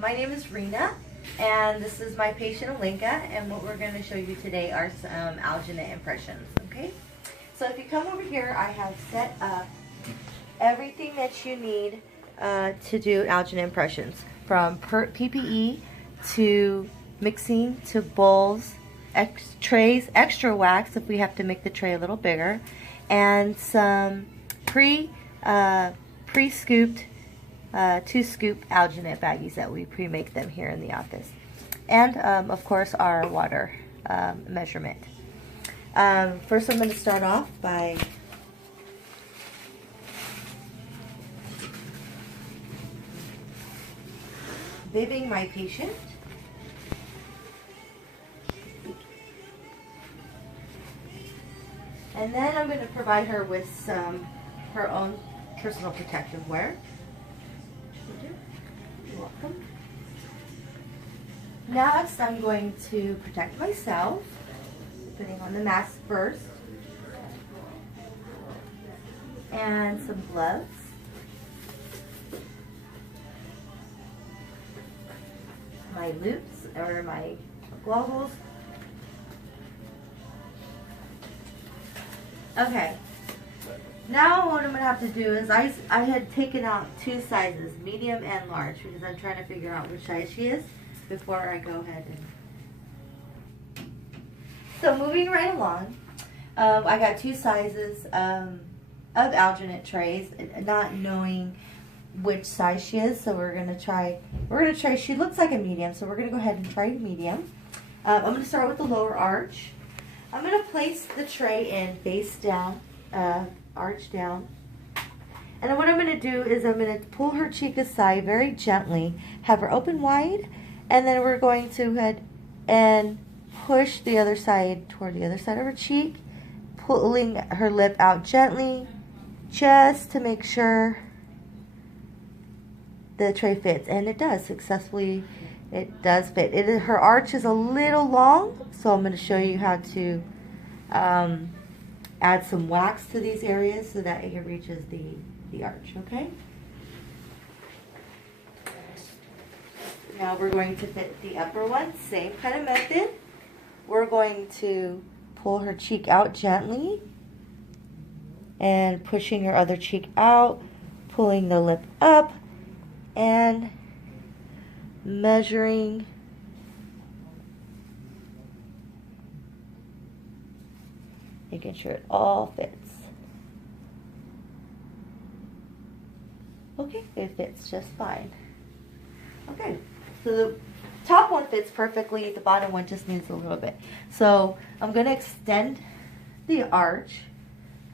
my name is Rena, and this is my patient Alinka, and what we're going to show you today are some alginate impressions, okay? So if you come over here, I have set up everything that you need to do alginate impressions, from PPE to mixing to bowls, trays, extra wax if we have to make the tray a little bigger, and some pre-scooped 2-scoop alginate baggies that we pre-make them here in the office. And of course our water measurement. First I'm going to start off by bibbing my patient. And then I'm going to provide her with some her own personal protective wear. You're welcome. Next, I'm going to protect myself, putting on the mask first, and some gloves. My loops, or my goggles. Okay, now what I'm going to have to do is I had taken out 2 sizes, medium and large, because I'm trying to figure out which size she is before I go ahead and... So moving right along, I got 2 sizes of alginate trays, not knowing which size she is, so we're going to try, she looks like a medium, so we're going to go ahead and try medium. I'm going to start with the lower arch. I'm going to place the tray in face down, arch down. And then what I'm going to do is I'm going to pull her cheek aside very gently, have her open wide, and then we're going to head and push the other side toward the other side of her cheek, pulling her lip out gently, just to make sure the tray fits. And it does successfully. It does fit. Her arch is a little long, so I'm going to show you how to add some wax to these areas so that it reaches the arch, okay? Now we're going to fit the upper one, same kind of method. We're going to pull her cheek out gently and pushing her other cheek out, pulling the lip up, and measuring making sure it all fits. Okay, it fits just fine. Okay, so the top one fits perfectly, the bottom one just needs a little bit. So I'm going to extend the arch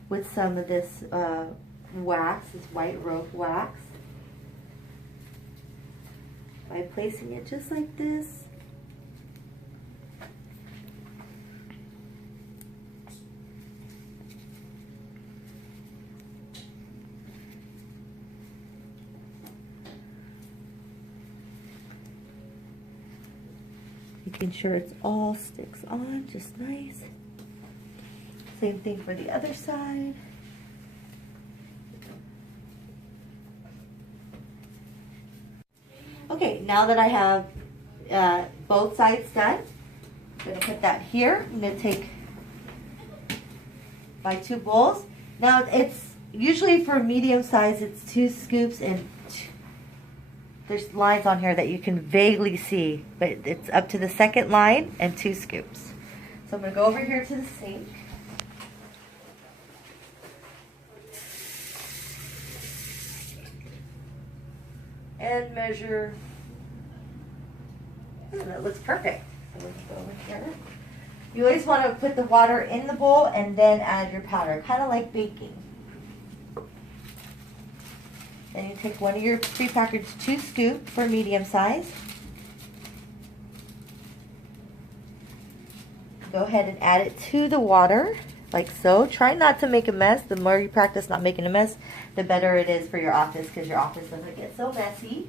with some of this wax, this white rope wax, by placing it just like this. Making sure it's all sticks on just nice. Same thing for the other side. Okay, now that I have both sides done, I'm going to put that here. I'm going to take my 2 bowls. Now it's usually for medium size, it's 2 scoops, and there's lines on here that you can vaguely see, but it's up to the second line and 2 scoops. So I'm going to go over here to the sink. And measure. Oh, that looks perfect. So let's go over here. You always want to put the water in the bowl and then add your powder, kind of like baking. Then you take one of your prepackaged 2 scoop for medium size. Go ahead and add it to the water, like so. Try not to make a mess. The more you practice not making a mess, the better it is for your office, because your office doesn't get so messy.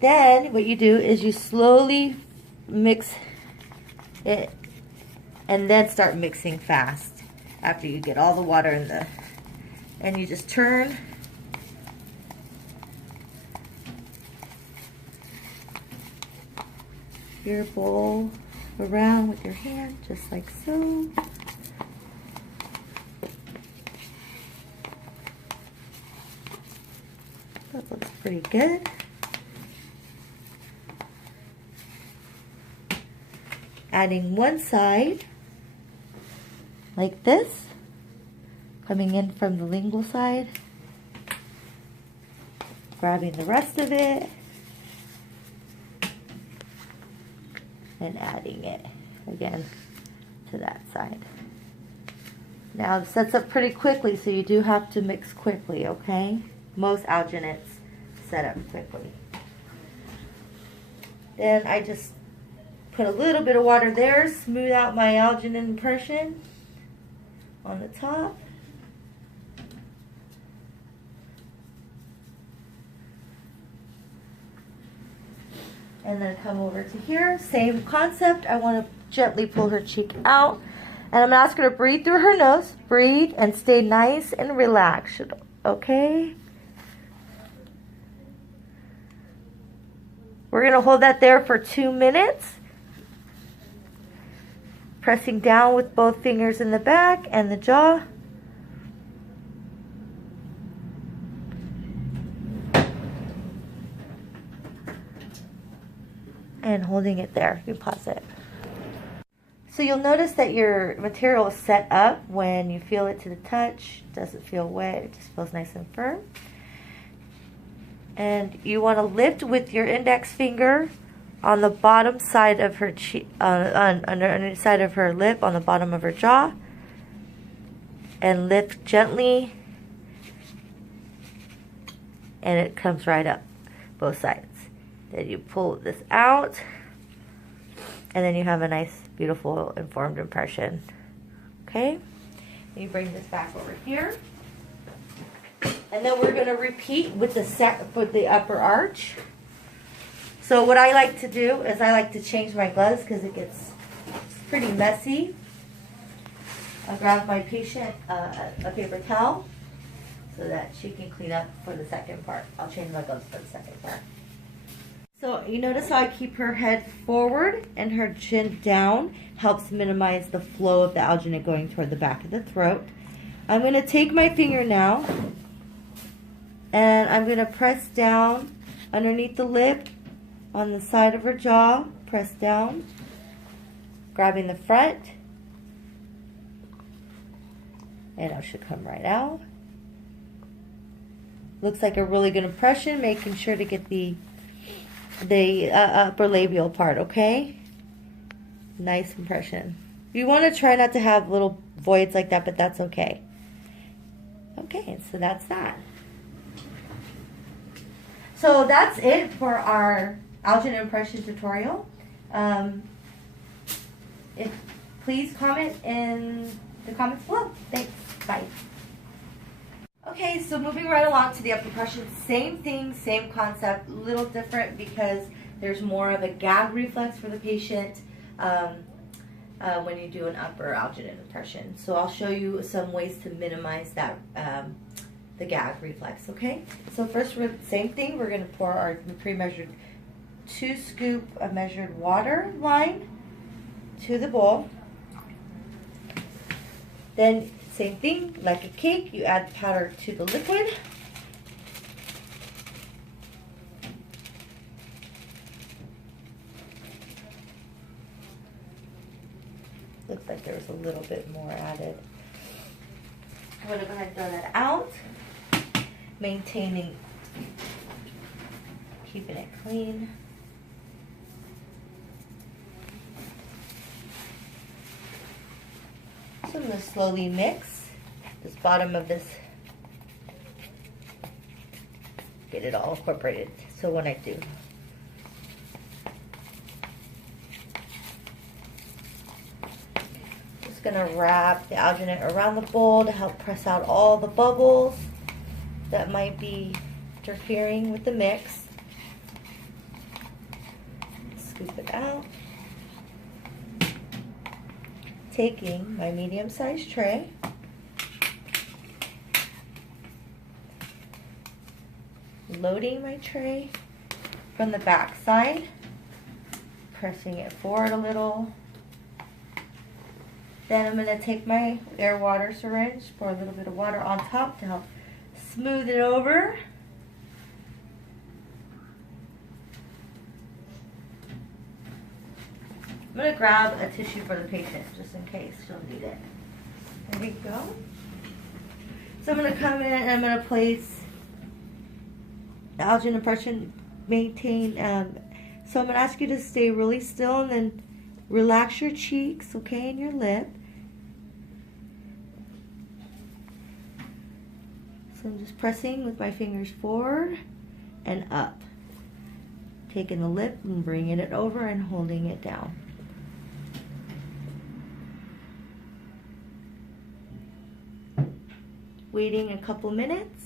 Then what you do is you slowly mix it and then start mixing fast after you get all the water in the, and you just turn your bowl around with your hand, just like so. That looks pretty good. Adding one side, like this, coming in from the lingual side, grabbing the rest of it, and adding it again to that side. Now it sets up pretty quickly, so you do have to mix quickly, okay? Most alginates set up quickly. Then I just put a little bit of water there, smooth out my alginate impression on the top. And then come over to here, same concept. I want to gently pull her cheek out. And I'm going to ask her to breathe through her nose. Breathe and stay nice and relaxed, okay? We're going to hold that there for 2 minutes. Pressing down with both fingers in the back and the jaw. And holding it there. You pause it. So you'll notice that your material is set up when you feel it to the touch. It doesn't feel wet. It just feels nice and firm. And you want to lift with your index finger on the bottom side of her cheek, under side of her lip, on the bottom of her jaw, and lift gently, and it comes right up, both sides. Then you pull this out, and then you have a nice, beautiful, informed impression. Okay? And you bring this back over here, and then we're going to repeat with the upper arch. So what I like to do is I like to change my gloves because it gets pretty messy. I'll grab my patient a paper towel so that she can clean up for the second part. I'll change my gloves for the second part. So you notice how I keep her head forward and her chin down. Helps minimize the flow of the alginate going toward the back of the throat. I'm going to take my finger now and I'm going to press down underneath the lip on the side of her jaw, press down, grabbing the front, and it should come right out. Looks like a really good impression, making sure to get the upper labial part, okay? Nice impression. You want to try not to have little voids like that, but that's okay. Okay, so that's that. So that's it for our alginate impression tutorial. Please comment in the comments below. Thanks. Bye. Okay, so moving right along to the upper impression, same thing, same concept, a little different because there's more of a gag reflex for the patient when you do an upper alginate impression. So I'll show you some ways to minimize that the gag reflex, okay? So first, same thing, we're going to pour our pre-measured 2 scoop of measured water line to the bowl. Then same thing, like a cake, you add powder to the liquid. Looks like there was a little bit more added. I'm going to go ahead and throw that out, maintaining, keeping it clean. So I'm going to slowly mix this bottom of this, get it all incorporated. So when I do, just going to wrap the alginate around the bowl to help press out all the bubbles that might be interfering with the mix. Scoop it out. Taking my medium-sized tray, loading my tray from the back side, pressing it forward a little. Then I'm going to take my air water syringe, pour a little bit of water on top to help smooth it over. I'm going to grab a tissue for the patient just in case she'll need it. There we go. So I'm going to come in and I'm going to place the Alginate impression, maintain. So I'm going to ask you to stay really still and then relax your cheeks, okay, and your lip. So I'm just pressing with my fingers forward and up. Taking the lip and bringing it over and holding it down. Waiting a couple minutes.